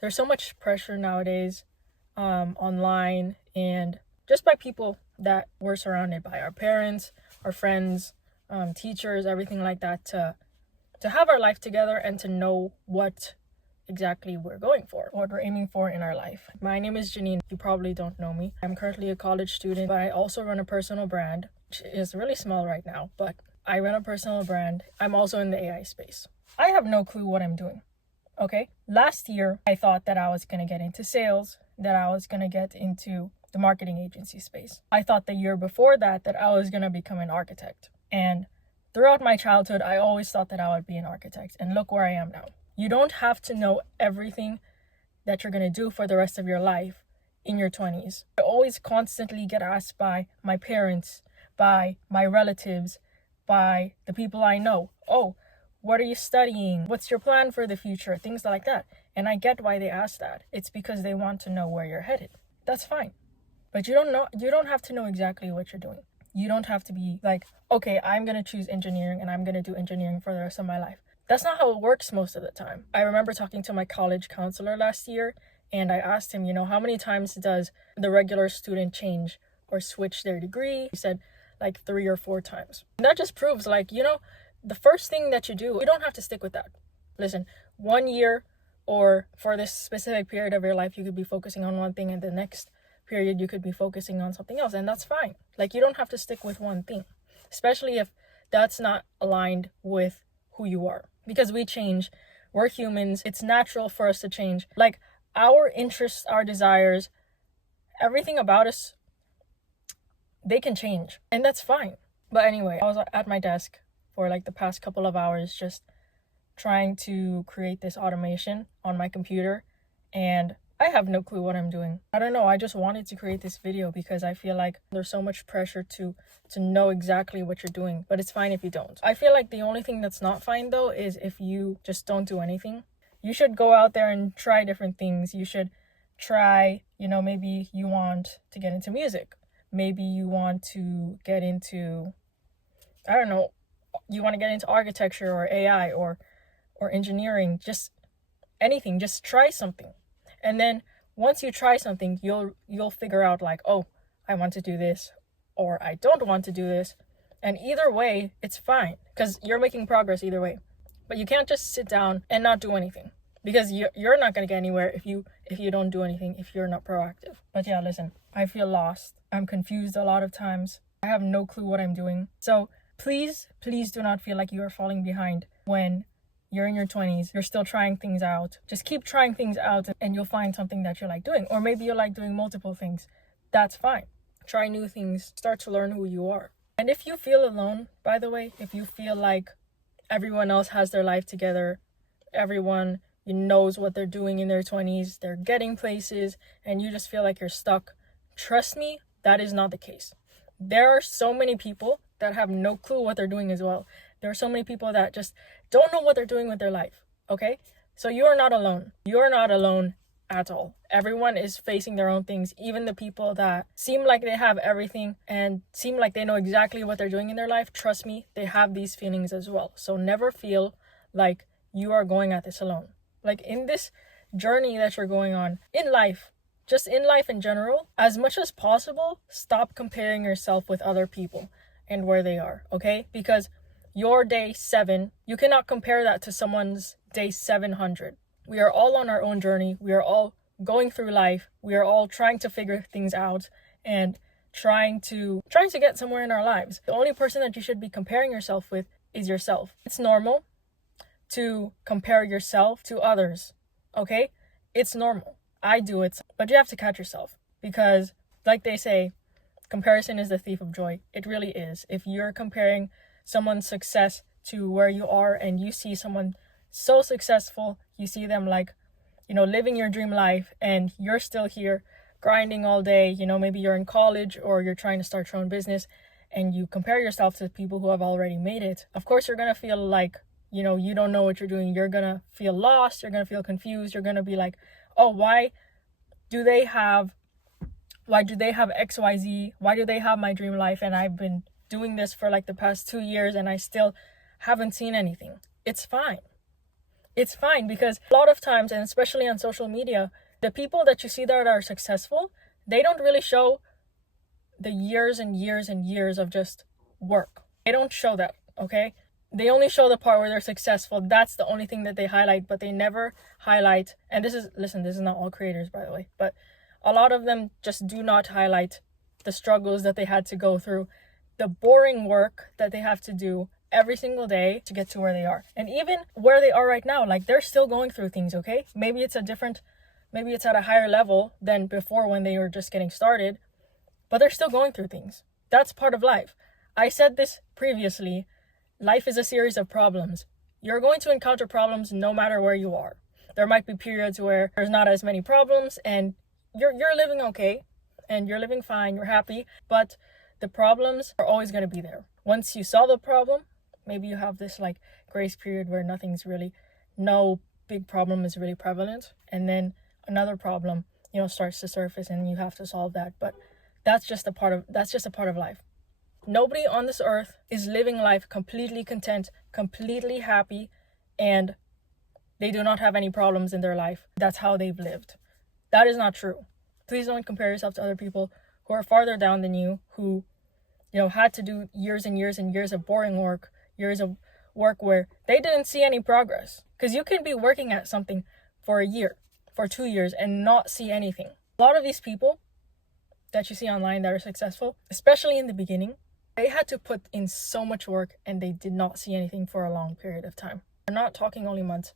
there's so much pressure nowadays, online and just by people that we're surrounded by, our parents, our friends, teachers, everything like that, to have our life together and to know what exactly we're going for, what we're aiming for in our life. My name is Janine. You probably don't know me. I'm currently a college student, but I also run a personal brand, which is really small right now, but I run a personal brand. I'm also in the AI space. I have no clue what I'm doing. Okay? Last year, I thought that I was going to get into sales, that I was going to get into the marketing agency space. I thought the year before that I was going to become an architect. And throughout my childhood, I always thought that I would be an architect. And look where I am now. You don't have to know everything that you're going to do for the rest of your life in your 20s. I always constantly get asked by my parents, by my relatives, by the people I know, oh, what are you studying? What's your plan for the future? Things like that. And I get why they ask that. It's because they want to know where you're headed. That's fine. But you don't have to know exactly what you're doing. You don't have to be like, okay, I'm going to choose engineering and I'm going to do engineering for the rest of my life. That's not how it works most of the time. I remember talking to my college counselor last year and I asked him, how many times does the regular student change or switch their degree? He said like 3 or 4 times. And that just proves the first thing that you do, you don't have to stick with that. Listen, 1 year or for this specific period of your life, you could be focusing on one thing and the next period you could be focusing on something else, and that's fine. You don't have to stick with one thing, especially if that's not aligned with who you are, because we change. We're humans. It's natural for us to change. Our interests, our desires, everything about us, they can change, and that's fine. But anyway, I was at my desk for the past couple of hours just trying to create this automation on my computer, and I have no clue what I'm doing. I don't know, I just wanted to create this video because I feel like there's so much pressure to know exactly what you're doing, but it's fine if you don't. I feel like the only thing that's not fine though is if you just don't do anything. You should go out there and try different things. You should try, maybe you want to get into music. Maybe you want to get into, I don't know, you want to get into architecture or AI or engineering, just anything. Just try something. And then once you try something, you'll figure out oh, I want to do this or I don't want to do this. And either way, it's fine because you're making progress either way. But you can't just sit down and not do anything, because you're not going to get anywhere if you don't do anything, if you're not proactive. But yeah, listen, I feel lost. I'm confused a lot of times. I have no clue what I'm doing. So please do not feel like you are falling behind when you're in your 20s, you're still trying things out. Just keep trying things out and you'll find something that you like doing. Or maybe you like doing multiple things. That's fine. Try new things. Start to learn who you are. And if you feel alone, by the way, if you feel like everyone else has their life together, everyone knows what they're doing in their 20s, they're getting places, and you just feel like you're stuck, trust me, that is not the case. There are so many people that have no clue what they're doing as well. There are so many people that just don't know what they're doing with their life, okay? So you are not alone. You are not alone at all. Everyone is facing their own things. Even the people that seem like they have everything and seem like they know exactly what they're doing in their life, trust me, they have these feelings as well. So never feel like you are going at this alone. In this journey that you're going on in life, just in life in general, as much as possible, stop comparing yourself with other people and where they are, okay? Because your day 7, you cannot compare that to someone's day 700. We are all on our own journey. We are all going through life. We are all trying to figure things out and trying to get somewhere in our lives. The only person that you should be comparing yourself with is yourself. It's normal to compare yourself to others, okay? It's normal. I do it, but you have to catch yourself because, like they say, comparison is the thief of joy. It really is. If you're comparing someone's success to where you are and you see someone so successful, you see them living your dream life and you're still here grinding all day, maybe you're in college or you're trying to start your own business and you compare yourself to people who have already made it. Of course, you're going to feel like, you don't know what you're doing. You're going to feel lost. You're going to feel confused. You're going to be like, oh, why do they have XYZ? Why do they have my dream life? And I've been doing this for the past 2 years and I still haven't seen anything. It's fine. It's fine, because a lot of times, and especially on social media, the people that you see that are successful, they don't really show the years and years and years of just work. They don't show that, okay? They only show the part where they're successful. That's the only thing that they highlight, but they never highlight, and this is not all creators, by the way, but a lot of them just do not highlight the struggles that they had to go through, the boring work that they have to do every single day to get to where they are. And even where they are right now, like, they're still going through things, okay? Maybe it's at a higher level than before when they were just getting started, but they're still going through things. That's part of life. I said this previously. Life is a series of problems. You're going to encounter problems no matter where you are. There might be periods where there's not as many problems and you're living okay and you're living fine, you're happy, but the problems are always going to be there. Once you solve a problem, maybe you have this like grace period where no big problem is really prevalent, and then another problem, starts to surface and you have to solve that. But that's just a part of life. Nobody on this earth is living life completely content, completely happy, and they do not have any problems in their life. That's how they've lived. That is not true. Please don't compare yourself to other people who are farther down than you, who, had to do years and years and years of boring work, years of work where they didn't see any progress. Because you can be working at something for a year, for 2 years, and not see anything. A lot of these people that you see online that are successful, especially in the beginning, they had to put in so much work and they did not see anything for a long period of time. I'm not talking only months,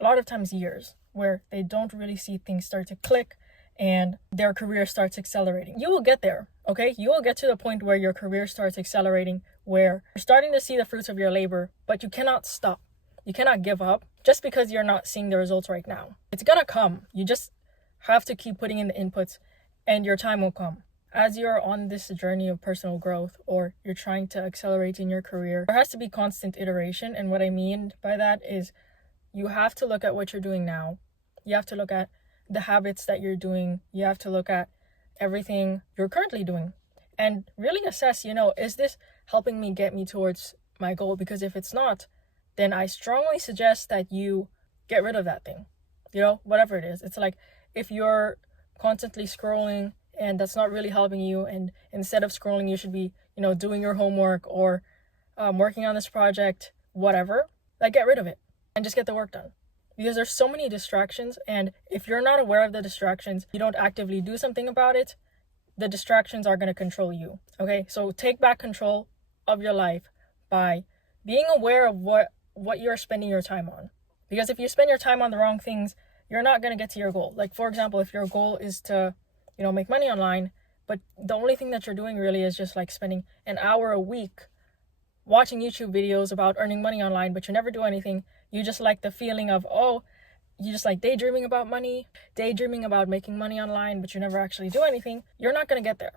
a lot of times years, where they don't really see things start to click and their career starts accelerating. You will get there, okay? You will get to the point where your career starts accelerating, where you're starting to see the fruits of your labor, but you cannot stop. You cannot give up just because you're not seeing the results right now. It's gonna come. You just have to keep putting in the inputs and your time will come. As you're on this journey of personal growth, or you're trying to accelerate in your career, there has to be constant iteration. And what I mean by that is you have to look at what you're doing now. You have to look at the habits that you're doing. You have to look at everything you're currently doing and really assess, is this helping me get me towards my goal? Because if it's not, then I strongly suggest that you get rid of that thing, whatever it is. It's like if you're constantly scrolling and that's not really helping you, and instead of scrolling, you should be, doing your homework or working on this project, whatever, like get rid of it and just get the work done. Because there's so many distractions, and if you're not aware of the distractions, you don't actively do something about it, the distractions are going to control you, okay? So take back control of your life by being aware of what you're spending your time on. Because if you spend your time on the wrong things, you're not going to get to your goal. Like, for example, if your goal is to make money online, but the only thing that you're doing really is just like spending an hour a week watching YouTube videos about earning money online, but you never do anything. You just like the feeling of, you just like daydreaming about money, daydreaming about making money online, but you never actually do anything. You're not going to get there.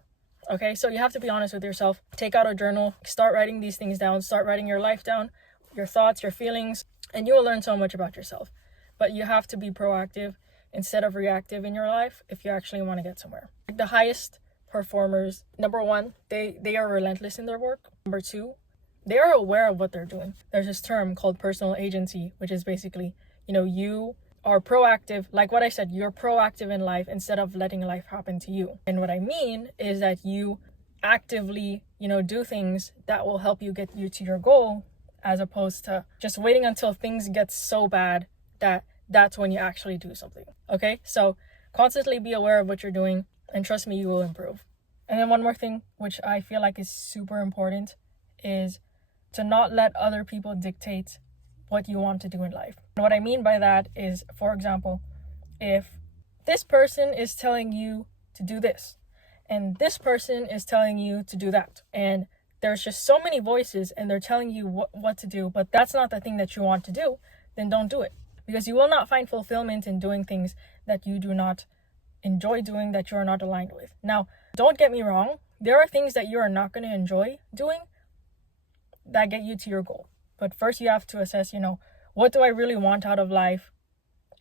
Okay, so you have to be honest with yourself. Take out a journal, start writing these things down, start writing your life down, your thoughts, your feelings, and you will learn so much about yourself. But you have to be proactive instead of reactive in your life if you actually want to get somewhere. The highest performers, number one, they are relentless in their work. Number two, they are aware of what they're doing. There's this term called personal agency, which is basically, you are proactive. Like what I said, you're proactive in life instead of letting life happen to you. And what I mean is that you actively, do things that will help you get you to your goal, as opposed to just waiting until things get so bad that's when you actually do something. Okay, so constantly be aware of what you're doing, and trust me, you will improve. And then one more thing, which I feel like is super important, is to not let other people dictate what you want to do in life. And what I mean by that is, for example, if this person is telling you to do this, and this person is telling you to do that, and there's just so many voices and they're telling you what to do, but that's not the thing that you want to do, then don't do it. Because you will not find fulfillment in doing things that you do not enjoy doing, that you are not aligned with. Now, don't get me wrong. There are things that you are not going to enjoy doing that get you to your goal. But first you have to assess, what do I really want out of life?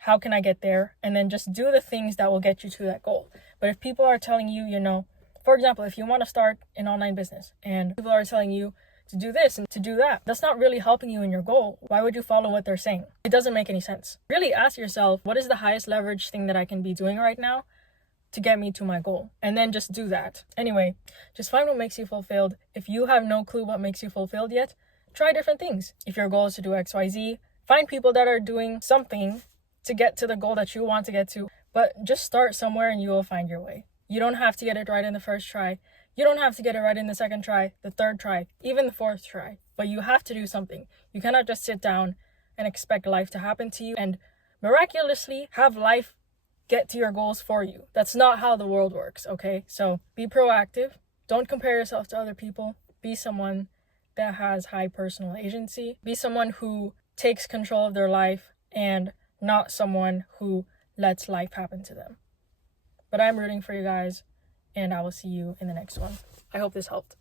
How can I get there? And then just do the things that will get you to that goal. But if people are telling you, for example, if you want to start an online business and people are telling you to do this and to do that. That's not really helping you in your goal. Why would you follow what they're saying? It doesn't make any sense. Really ask yourself, what is the highest leverage thing that I can be doing right now to get me to my goal? And then just do that. Anyway, just find what makes you fulfilled. If you have no clue what makes you fulfilled yet, try different things. If your goal is to do XYZ, find people that are doing something to get to the goal that you want to get to. But just start somewhere and you will find your way. You don't have to get it right in the first try. You don't have to get it right in the second try, the third try, even the fourth try. But you have to do something. You cannot just sit down and expect life to happen to you and miraculously have life get to your goals for you. That's not how the world works, okay? So be proactive. Don't compare yourself to other people. Be someone that has high personal agency. Be someone who takes control of their life and not someone who lets life happen to them. But I'm rooting for you guys, and I will see you in the next one. I hope this helped.